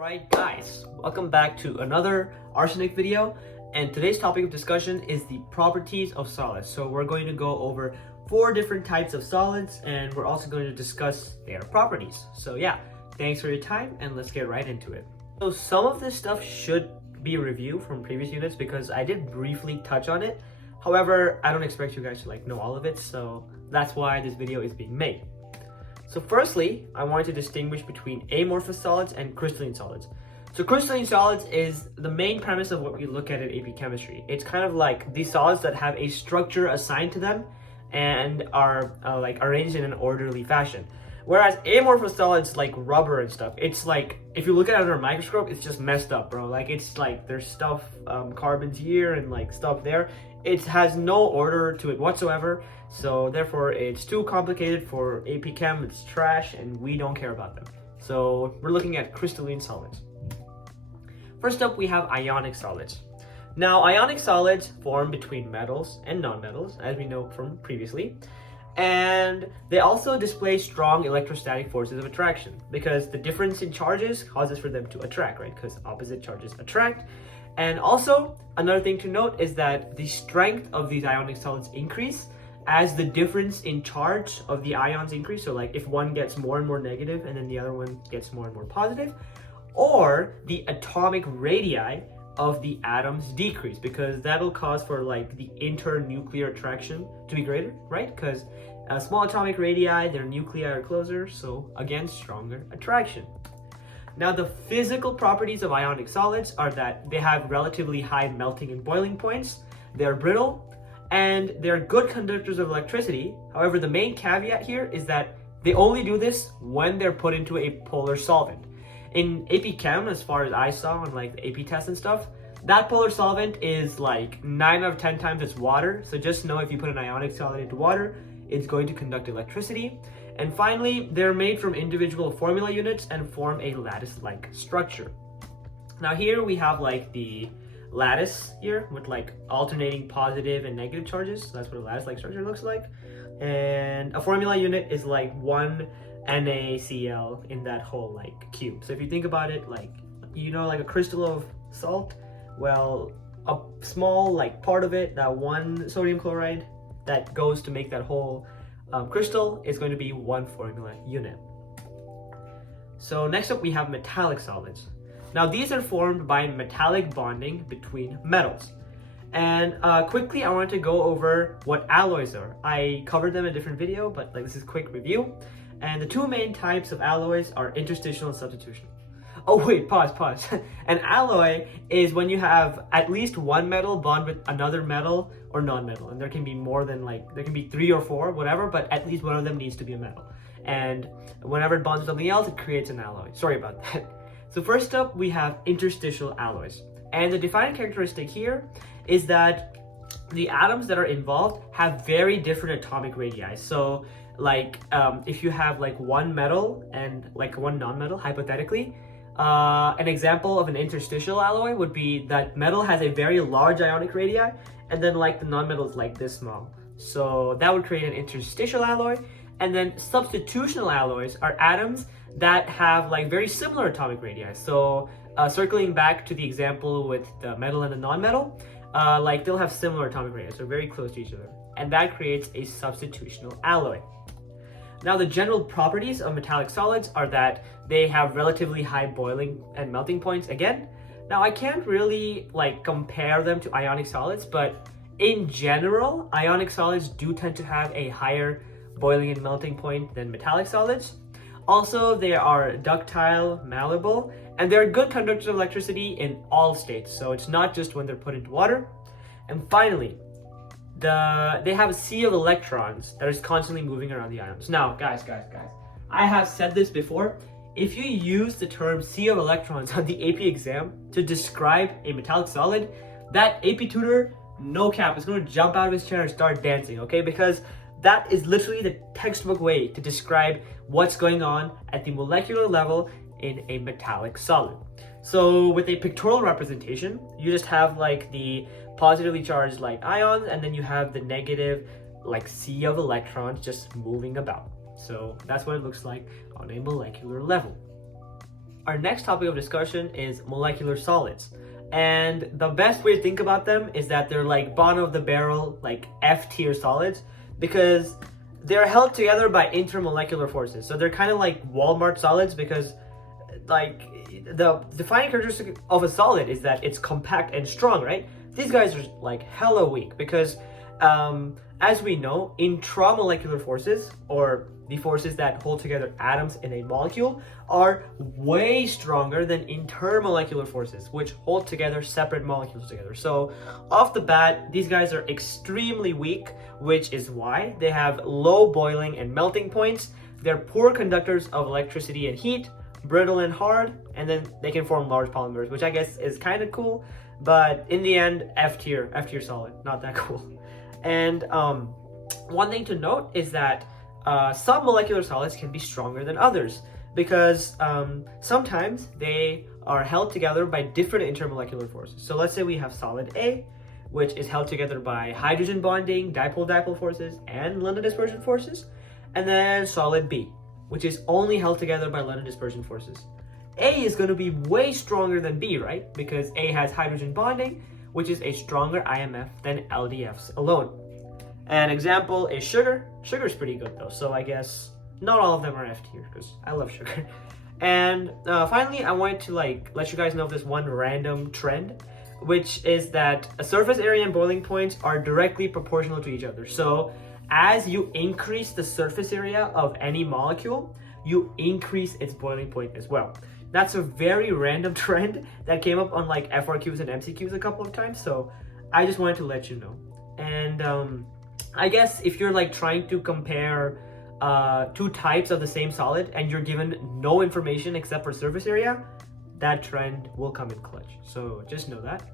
Alright guys, welcome back to another arsenic video, and today's topic of discussion is the properties of solids. So we're going to go over 4 different types of solids, and we're also going to discuss their properties. So yeah, thanks for your time and let's get right into it. So some of this stuff should be a review from previous units because I did briefly touch on it. However, I don't expect you guys to know all of it, so that's why this video is being made. So firstly, I wanted to distinguish between amorphous solids and crystalline solids. So crystalline solids is the main premise of what we look at in AP chemistry. It's kind of like these solids that have a structure assigned to them and are arranged in an orderly fashion. Whereas amorphous solids like rubber and stuff, it's like, if you look at it under a microscope, it's just messed up, bro. It's like there's stuff, carbons here and stuff there. It has no order to it whatsoever, so therefore it's too complicated for AP Chem, it's trash, and we don't care about them. So we're looking at crystalline solids. First up, we have ionic solids. Now, ionic solids form between metals and nonmetals, as we know from previously, and they also display strong electrostatic forces of attraction, because the difference in charges causes for them to attract, right? Because opposite charges attract. And also, another thing to note is that the strength of these ionic solids increase as the difference in charge of the ions increase. So if one gets more and more negative and then the other one gets more and more positive, or the atomic radii of the atoms decrease, because that'll cause for the internuclear attraction to be greater, right? Because small atomic radii, their nuclei are closer, so again, stronger attraction. Now, the physical properties of ionic solids are that they have relatively high melting and boiling points, they're brittle, and they're good conductors of electricity. However, the main caveat here is that they only do this when they're put into a polar solvent. In AP Chem, as far as I saw on the AP tests and stuff, that polar solvent is 9 out of 10 times it's water. So just know if you put an ionic solid into water, it's going to conduct electricity. And finally, they're made from individual formula units and form a lattice-like structure. Now here we have the lattice here with alternating positive and negative charges. So that's what a lattice-like structure looks like. And a formula unit is one NaCl in that whole cube. So if you think about it, a crystal of salt, well, a small part of it, that one sodium chloride that goes to make that whole crystal is going to be one formula unit. So next up we have metallic solids. Now these are formed by metallic bonding between metals. And quickly I wanted to go over what alloys are. I covered them in a different video, but this is a quick review. And the 2 main types of alloys are interstitial and substitution. Oh wait, pause. An alloy is when you have at least one metal bond with another metal or non-metal, and there can be more than there can be 3 or 4, whatever, but at least one of them needs to be a metal. And whenever it bonds with something else, it creates an alloy. Sorry about that. So first up, we have interstitial alloys. And the defining characteristic here is that the atoms that are involved have very different atomic radii. So if you have one metal and one non-metal, hypothetically, an example of an interstitial alloy would be that metal has a very large ionic radii, and then the non-metal is this small. So that would create an interstitial alloy. And then substitutional alloys are atoms that have very similar atomic radii. So circling back to the example with the metal and the non-metal, they'll have similar atomic radii, so very close to each other. And that creates a substitutional alloy. Now, the general properties of metallic solids are that they have relatively high boiling and melting points again. Now, I can't really compare them to ionic solids, but in general, ionic solids do tend to have a higher boiling and melting point than metallic solids. Also, they are ductile, malleable, and they're good conductors of electricity in all states. So it's not just when they're put into water. And finally, they have a sea of electrons that is constantly moving around the atoms. Now, guys, I have said this before. If you use the term sea of electrons on the AP exam to describe a metallic solid, that AP tutor, no cap, is going to jump out of his chair and start dancing, okay? Because that is literally the textbook way to describe what's going on at the molecular level in a metallic solid. So with a pictorial representation, you just have the positively charged ions, and then you have the negative sea of electrons just moving about. So that's what it looks like on a molecular level. our next topic of discussion is molecular solids. And the best way to think about them is that they're like bottom of the barrel, like F tier solids, because they're held together by intermolecular forces. So they're kind of like Walmart solids because like the defining characteristic of a solid is that it's compact and strong, right? These guys are like hella weak because as we know, intramolecular forces, or the forces that hold together atoms in a molecule, are way stronger than intermolecular forces, which hold together separate molecules together. So off the bat, these guys are extremely weak, which is why they have low boiling and melting points. They're poor conductors of electricity and heat, brittle and hard, and then they can form large polymers, which I guess is kind of cool, but in the end, F tier solid, not that cool. And one thing to note is that some molecular solids can be stronger than others because sometimes they are held together by different intermolecular forces. So let's say we have solid A, which is held together by hydrogen bonding, dipole-dipole forces, and London dispersion forces, and then solid B, which is only held together by London dispersion forces. A is going to be way stronger than B, right? Because A has hydrogen bonding, which is a stronger IMF than LDFs alone. An example is sugar. Sugar is pretty good though, so I guess not all of them are F tier because I love sugar. And finally, I wanted to let you guys know of this one random trend, which is that a surface area and boiling points are directly proportional to each other. So as you increase the surface area of any molecule, you increase its boiling point as well. That's a very random trend that came up on like FRQs and MCQs a couple of times, so I just wanted to let you know. And I guess if you're like trying to compare two types of the same solid and you're given no information except for surface area, that trend will come in clutch. So just know that.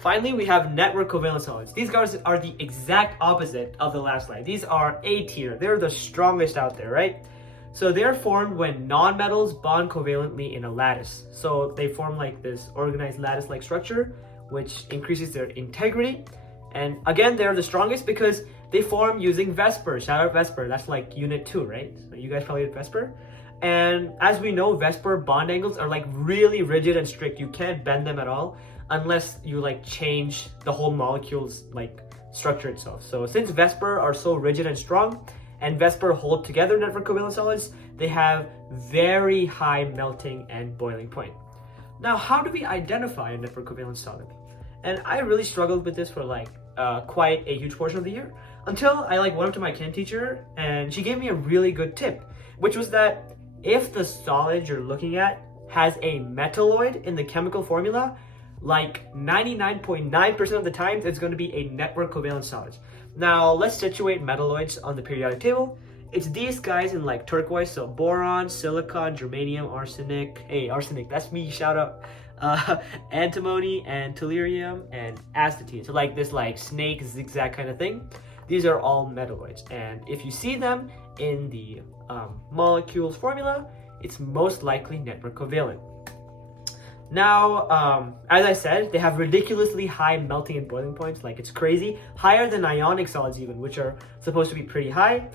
Finally, we have network covalent solids. These guys are the exact opposite of the last slide. These are A tier. They're the strongest out there, right? So they're formed when nonmetals bond covalently in a lattice. So they form like this organized lattice-like structure, which increases their integrity. And again, they're the strongest because they form using Vesper. Shout out Vesper. That's like unit 2, right? So you guys probably did Vesper. And as we know, Vesper bond angles are like really rigid and strict. You can't bend them at all unless you like change the whole molecule's like structure itself. So since Vesper are so rigid and strong, and Vesper hold together network covalent solids, they have very high melting and boiling point. Now, how do we identify a network covalent solid? And I really struggled with this for like quite a huge portion of the year until I like went up to my chem teacher and she gave me a really good tip, which was that if the solid you're looking at has a metalloid in the chemical formula, like 99.9% of the times, it's going to be a network covalent solid. Now, let's situate metalloids on the periodic table. It's these guys in like turquoise, so boron, silicon, germanium, arsenic. Hey, arsenic, that's me, shout out. Antimony and tellurium and astatine. So like this like snake zigzag kind of thing. These are all metalloids. And if you see them in the molecule's formula, it's most likely network covalent. Now, as I said, they have ridiculously high melting and boiling points, like it's crazy, higher than ionic solids even, which are supposed to be pretty high.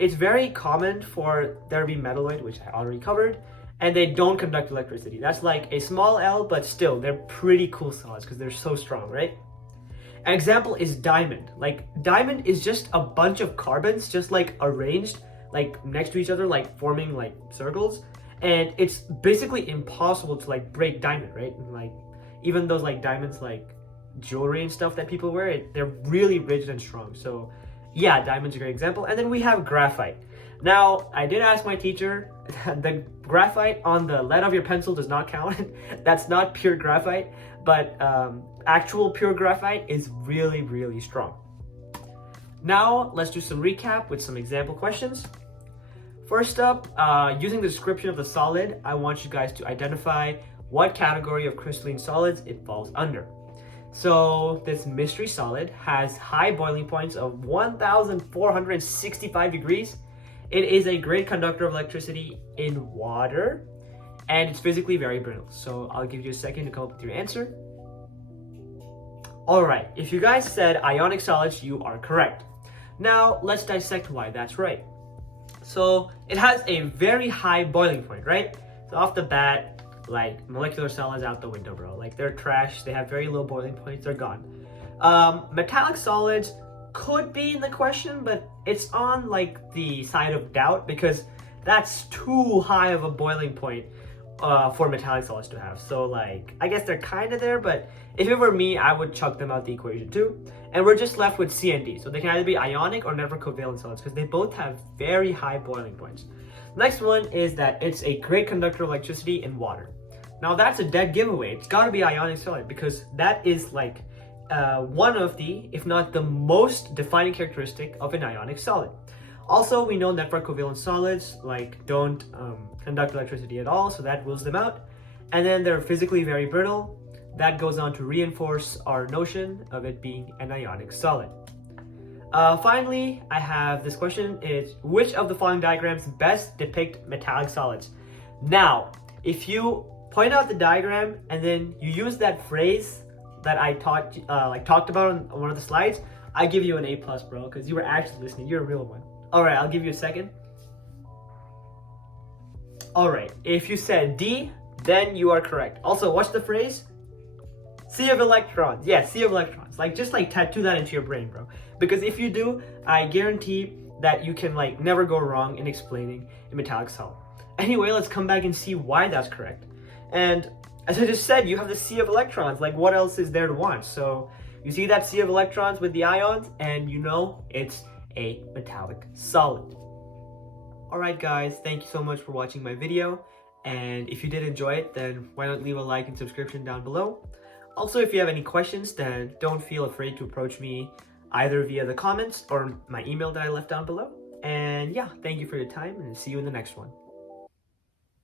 It's very common for there to be metalloid, which I already covered, and they don't conduct electricity. That's like a small L, but still, they're pretty cool solids because they're so strong, right? An example is diamond. Like, diamond is just a bunch of carbons, just like arranged, like next to each other, like forming like circles. And it's basically impossible to like break diamond, right? And, like even those like diamonds, like jewelry and stuff that people wear, they're really rigid and strong. So yeah, diamond's a great example. And then we have graphite. Now, I did ask my teacher, the graphite on the lead of your pencil does not count. That's not pure graphite, but actual pure graphite is really, really strong. Now, let's do some recap with some example questions. First up, using the description of the solid, I want you guys to identify what category of crystalline solids it falls under. So this mystery solid has high boiling points of 1,465 degrees. It is a great conductor of electricity in water, and it's physically very brittle. So I'll give you a second to come up with your answer. All right, if you guys said ionic solids, you are correct. Now let's dissect why that's right. So it has a very high boiling point, right? So off the bat, like molecular solids out the window, bro. Like they're trash. They have very low boiling points. They're gone. Metallic solids could be in the question, but it's on like the side of doubt because that's too high of a boiling point for metallic solids to have. So like, I guess they're kind of there, but if it were me, I would chuck them out the equation too. And we're just left with C and D. So they can either be ionic or never covalent solids because they both have very high boiling points. Next one is that it's a great conductor of electricity in water. Now that's a dead giveaway. It's got to be ionic solid because that is like one of the, if not the most defining characteristic of an ionic solid. Also, we know never covalent solids like don't conduct electricity at all, so that rules them out. And then they're physically very brittle. That goes on to reinforce our notion of it being an ionic solid. Finally, I have this question is, which of the following diagrams best depict metallic solids? Now, if you point out the diagram and then you use that phrase that I talked about on one of the slides, I give you an A+, bro, because you were actually listening. You're a real one. All right, I'll give you a second. All right, if you said D, then you are correct. Also, what's the phrase? Sea of electrons. Yeah, sea of electrons. Like, just like tattoo that into your brain, bro. Because if you do, I guarantee that you can like never go wrong in explaining a metallic solid. Anyway, let's come back and see why that's correct. And as I just said, you have the sea of electrons. Like, what else is there to watch? So you see that sea of electrons with the ions, and you know it's a metallic solid. Alright guys, thank you so much for watching my video. And if you did enjoy it, then why not leave a like and subscription down below. Also, if you have any questions, then don't feel afraid to approach me either via the comments or my email that I left down below. And yeah, thank you for your time and see you in the next one.